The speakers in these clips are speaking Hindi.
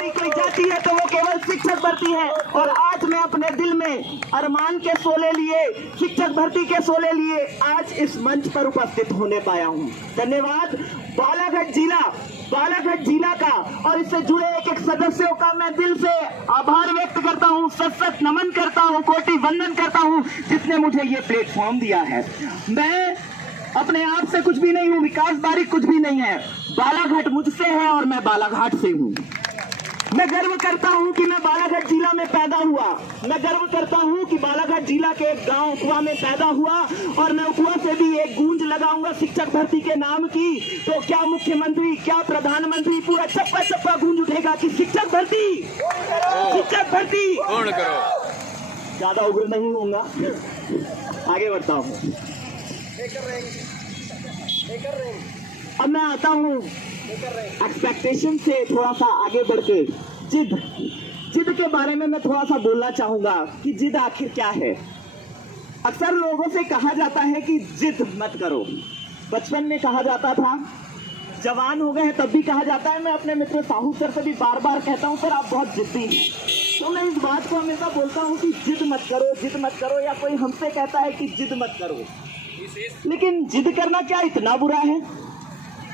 मेरी कोई जाति है तो वो केवल शिक्षक भर्ती है। और आज मैं अपने दिल में अरमान के शोले लिए, शिक्षक भर्ती के शोले लिए आज इस मंच पर उपस्थित होने पाया हूँ। धन्यवाद बालाघाट जिला का और इससे जुड़े एक एक सदस्यों का मैं दिल से आभार व्यक्त करता हूँ, सत नमन करता हूँ, कोटि वंदन करता हूँ जिसने मुझे ये प्लेटफॉर्म दिया है। मैं अपने आप से कुछ भी नहीं हूँ, विकास बारिक कुछ भी नहीं है, बालाघाट मुझसे है और मैं बालाघाट से हूँ। मैं गर्व करता हूं कि मैं बालाघाट जिला में पैदा हुआ। मैं गर्व करता हूं कि बालाघाट जिला के एक गांव उकुआ में पैदा हुआ और मैं उकुआ से भी एक गूंज लगाऊंगा शिक्षक भर्ती के नाम की। तो क्या मुख्यमंत्री, क्या प्रधानमंत्री, पूरा चप्पा चप्पा गूंज उठेगा कि शिक्षक भर्ती पूर्ण करो। ज्यादा उग्र नहीं होगा, आगे बढ़ता हूँ। अब मैं आता हूँ एक्सपेक्टेशन से थोड़ा सा आगे बढ़ के जिद के बारे में मैं थोड़ा सा बोलना चाहूंगा कि जिद आखिर क्या है। अक्सर लोगों से कहा जाता है कि जिद मत करो। बचपन में कहा जाता था, जवान हो गए हैं तब भी कहा जाता है। मैं अपने मित्र साहू सर से भी बार बार कहता हूं, सर आप बहुत जिद्दी हैं। तो मैं इस बात को हमेशा बोलता हूं कि जिद मत करो, या कोई हमसे कहता है कि जिद मत करो, लेकिन जिद करना क्या इतना बुरा है?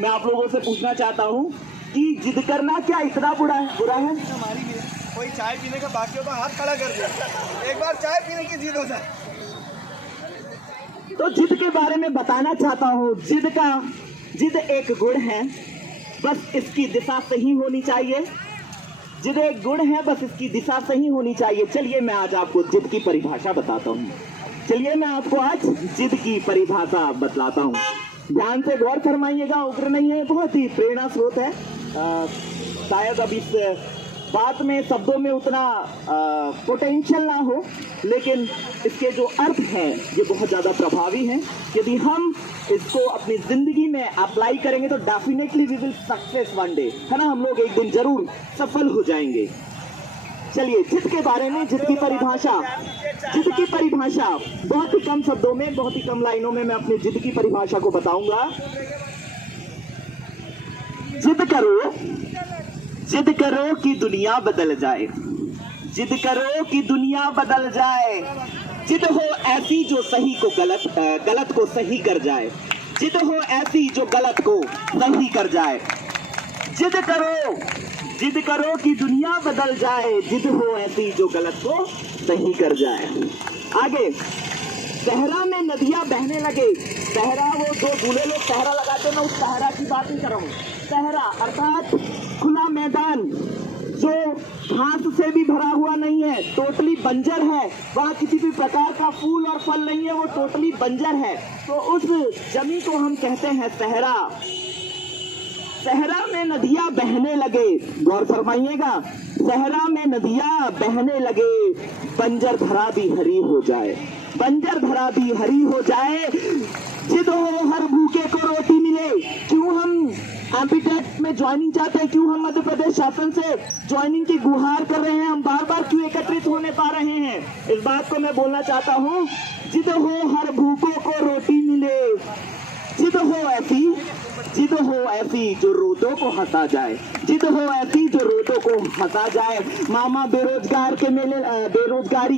मैं आप लोगों से पूछना चाहता हूं कि जिद करना क्या इतना बुरा है? हमारी भी कोई चाय पीने का बाकी होता हाथ खड़ा कर दिया, एक बार चाय पीने की जिद हो जाए। तो जिद के बारे में बताना चाहता हूं। जिद एक गुण है, बस इसकी दिशा सही होनी चाहिए। जिद एक गुण है, बस इसकी दिशा सही होनी चाहिए। चलिए मैं आज आपको जिद की परिभाषा बताता हूँ। जिद की परिभाषा बतलाता हूँ। ध्यान से गौर फरमाइएगा, उग्र नहीं है, बहुत ही प्रेरणा स्रोत है। शायद अब इस बात में शब्दों में उतना पोटेंशियल ना हो, लेकिन इसके जो अर्थ हैं ये बहुत ज़्यादा प्रभावी हैं। यदि हम इसको अपनी जिंदगी में अप्लाई करेंगे तो definitely we will success one day, है ना। हम लोग एक दिन जरूर सफल हो जाएंगे। चलिए जिद के बारे में, जिद की परिभाषा बहुत ही कम शब्दों में, बहुत ही कम लाइनों में मैं अपनी जिद की परिभाषा को बताऊंगा। जिद करो कि दुनिया बदल जाए। जिद करो कि दुनिया बदल जाए। जिद हो ऐसी जो सही को गलत को सही कर जाए। जिद हो ऐसी जो गलत को सही कर जाए। जिद करो कि दुनिया बदल जाए। जिद हो ऐसी जो गलत को सही कर जाए। आगे, सहरा में नदियां बहने लगे। सहरा, वो जो दूल्हे लोग सहरा लगाते हैं, मैं उस सहरा की बात नहीं कर रहा हूँ। सहरा अर्थात खुला मैदान जो घास से भी भरा हुआ नहीं है, टोटली बंजर है। वहाँ किसी भी प्रकार का फूल और फल नहीं है, वो टोटली बंजर है। तो उस जमीन को हम कहते हैं सहरा। सहरा में नदियां बहने लगे, गौर फरमाइएगा, सहरा में नदियां बहने लगे। बंजर धरा भी हरी हो जाए। बंजर धरा भी हरी हो जाए। जिद हो हर भूखे को रोटी मिले। क्यों हम एमपीटेट में ज्वाइनिंग चाहते हैं? क्यों हम मध्य प्रदेश शासन से ज्वाइनिंग की गुहार कर रहे हैं? हम बार बार क्यों एकत्रित होने पा रहे हैं? इस बात को मैं बोलना चाहता हूँ। जिद हो हर भूखों को रोटी मिले। जिद हो ऐसी जो रोदों को हंसा जाए। जिद हो ऐसी जो रोदों को हंसा जाए। मामा बेरोजगारी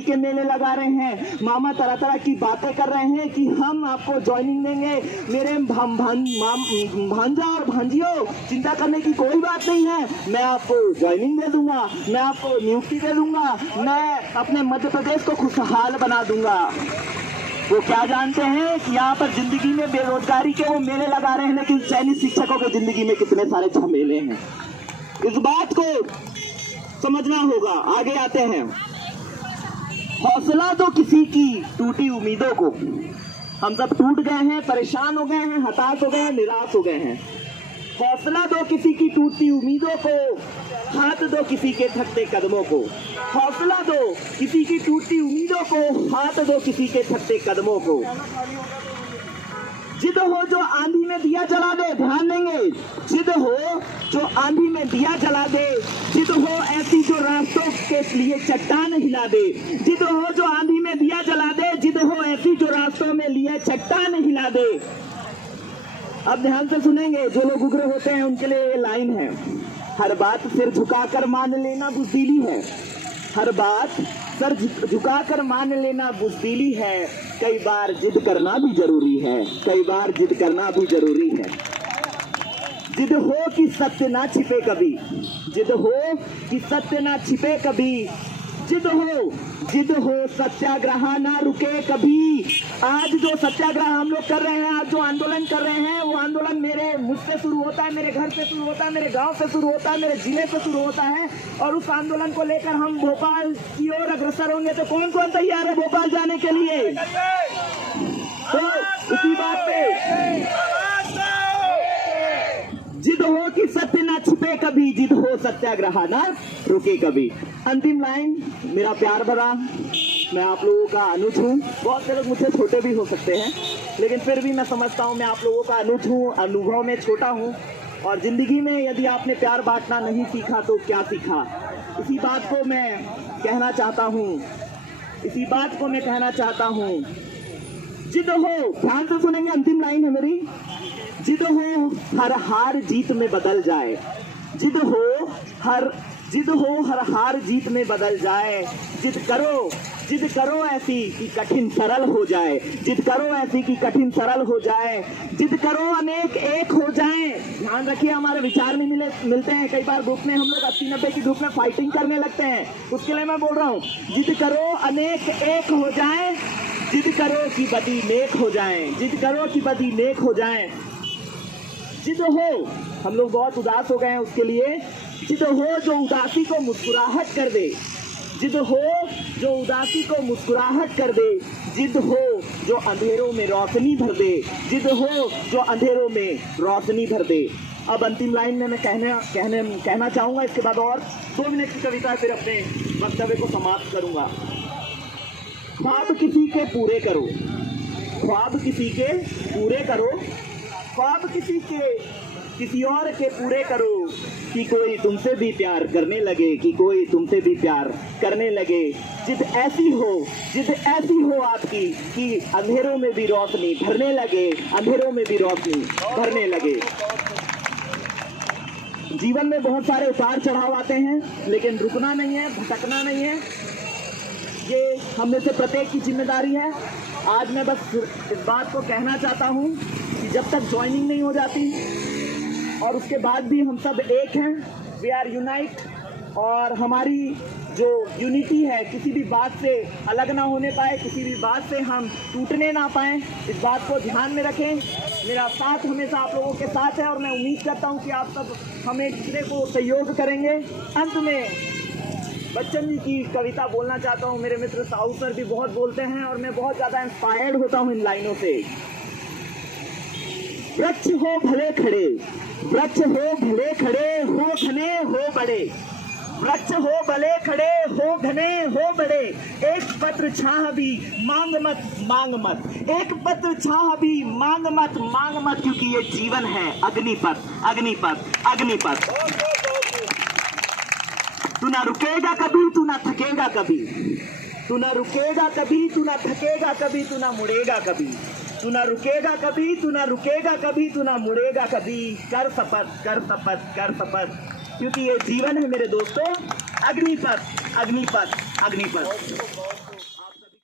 के मेले लगा रहे हैं। मामा तरह तरह की बातें कर रहे हैं कि हम आपको ज्वाइनिंग देंगे। मेरे भांजा और भांजियों, चिंता करने की कोई बात नहीं है, मैं आपको ज्वाइनिंग दे दूंगा, मैं आपको नियुक्ति दे दूंगा, मैं अपने मध्य प्रदेश को खुशहाल बना दूंगा। वो क्या जानते हैं कि यहाँ पर जिंदगी में बेरोजगारी के वो मेले लगा रहे हैं, लेकिन चयनित शिक्षकों की जिंदगी में कितने सारे झमेले हैं। इस बात को समझना होगा। आगे आते हैं। हौसला दो किसी की टूटी उम्मीदों को। हम सब टूट गए हैं, परेशान हो गए हैं, हताश हो गए हैं, निराश हो गए हैं। हौसला दो किसी की टूटती उम्मीदों को, हाथ दो किसी के थकते कदमों को। हौसला दो किसी की टूटती उम्मीदों को, हाथ दो किसी के थकते कदमों को। जिद हो जो आंधी में दिया जला दे, ध्यान देंगे, जिद हो जो आंधी में दिया जला दे। जिद हो ऐसी जो रास्तों के लिए चट्टान हिला दे। जिद हो जो आंधी में दिया जला दे। जिद हो ऐसी जो रास्तों में लिए चट्टान हिला दे। अब ध्यान से सुनेंगे, जो लोग उग्र होते हैं उनके लिए ये लाइन है। हर बात सिर झुकाकर मान लेना बुज़दिली है। हर बात सर झुकाकर मान लेना बुज़दिली है। कई बार जिद करना भी जरूरी है। कई बार जिद करना भी जरूरी है। जिद हो कि सत्य ना छिपे कभी। जिद हो कि सत्य ना छिपे कभी। जिद हो सत्याग्रह ना रुके कभी। आज जो सत्याग्रह हम लोग कर रहे हैं, आज जो आंदोलन कर रहे हैं, वो आंदोलन मुझसे शुरू होता है, मेरे घर से शुरू होता है, मेरे गांव से शुरू होता है, मेरे जिले से शुरू होता है। और उस आंदोलन को लेकर हम भोपाल की ओर अग्रसर होंगे। तो कौन कौन तैयार है भोपाल जाने के लिए? तो इसी बात पे जिद हो कि सत्य ना छिपे कभी। जिद हो सत्याग्रह ना रुके कभी। अंतिम लाइन मेरा प्यार भरा, मैं आप लोगों का अनुज हूँ। बहुत से लोग मुझसे छोटे भी हो सकते हैं, लेकिन फिर भी मैं समझता हूँ मैं आप लोगों का अनुज हूँ, अनुभव में छोटा हूँ। और जिंदगी में यदि आपने प्यार बांटना नहीं सीखा तो क्या सीखा? इसी बात को मैं कहना चाहता हूँ। इसी बात को मैं कहना चाहता हूँ। जिद हो, ध्यान से सुनेंगे, अंतिम लाइन है मेरी। जिद हो हर हार जीत में बदल जाए। जिद हो हर हार जीत में बदल जाए। जिद करो ऐसी कि कठिन सरल हो जाए। जिद करो ऐसी कि कठिन सरल हो जाए। जिद करो अनेक एक हो जाए। ध्यान रखिए, हमारे विचार नहीं मिलते हैं। कई बार ग्रुप में हम लोग 80-90 की ग्रुप में फाइटिंग करने लगते हैं। उसके लिए मैं बोल रहा हूँ, जिद करो अनेक एक हो जाए। जिद करो कि बदी नेक हो जाए। जिद करो कि बदी नेक हो जाए। जिद हो, हम लोग बहुत उदास हो गए हैं, उसके लिए जिद हो जो उदासी को मुस्कुराहट कर दे। जिद हो जो उदासी को मुस्कुराहट कर दे। जिद हो जो अंधेरों में रोशनी भर दे। जिद हो जो अंधेरों में रोशनी भर दे। अब अंतिम लाइन में मैं कहना चाहूंगा, इसके बाद और 2 मिनट की कविता फिर अपने वक्तव्य को समाप्त करूंगा। ख्वाब किसी के पूरे करो। ख्वाब किसी के पूरे करो। ख्वाब किसी और के पूरे करो कि कोई तुमसे भी प्यार करने लगे। कि कोई तुमसे भी प्यार करने लगे। जिद ऐसी हो आपकी कि अंधेरों में भी रोशनी भरने लगे। अंधेरों में भी रोशनी भरने लगे। जीवन में बहुत सारे उतार चढ़ाव आते हैं, लेकिन रुकना नहीं है, भटकना नहीं है। ये हम में से प्रत्येक की जिम्मेदारी है। आज मैं बस इस बात को कहना चाहता हूँ कि जब तक ज्वाइनिंग नहीं हो जाती और उसके बाद भी हम सब एक हैं, वी आर यूनाइट। और हमारी जो यूनिटी है किसी भी बात से अलग ना होने पाए, किसी भी बात से हम टूटने ना पाएँ, इस बात को ध्यान में रखें। मेरा साथ हमेशा आप लोगों के साथ है और मैं उम्मीद करता हूँ कि आप सब हम एक दूसरे को सहयोग करेंगे। अंत में बच्चन जी की कविता बोलना चाहता हूँ। मेरे मित्र साहू सर भी बहुत बोलते हैं और मैं बहुत ज़्यादा इंस्पायर्ड होता हूँ इन लाइनों से। वृक्ष हो भले खड़े, वृक्ष हो भले खड़े, हो घने हो बड़े। वृक्ष हो भले खड़े, हो घने हो बड़े। एक पत्र छाह भी मांग मत। एक पत्र छाह भी मांग मत, क्योंकि ये जीवन है अग्निपथ। तू ना रुकेगा कभी, तू ना थकेगा कभी। तू ना रुकेगा कभी, तू ना थकेगा कभी, तू ना मुड़ेगा कभी। तू ना रुकेगा कभी, तू ना रुकेगा कभी, तू ना मुड़ेगा कभी। कर शपथ, क्योंकि ये जीवन है मेरे दोस्तों अग्निपथ।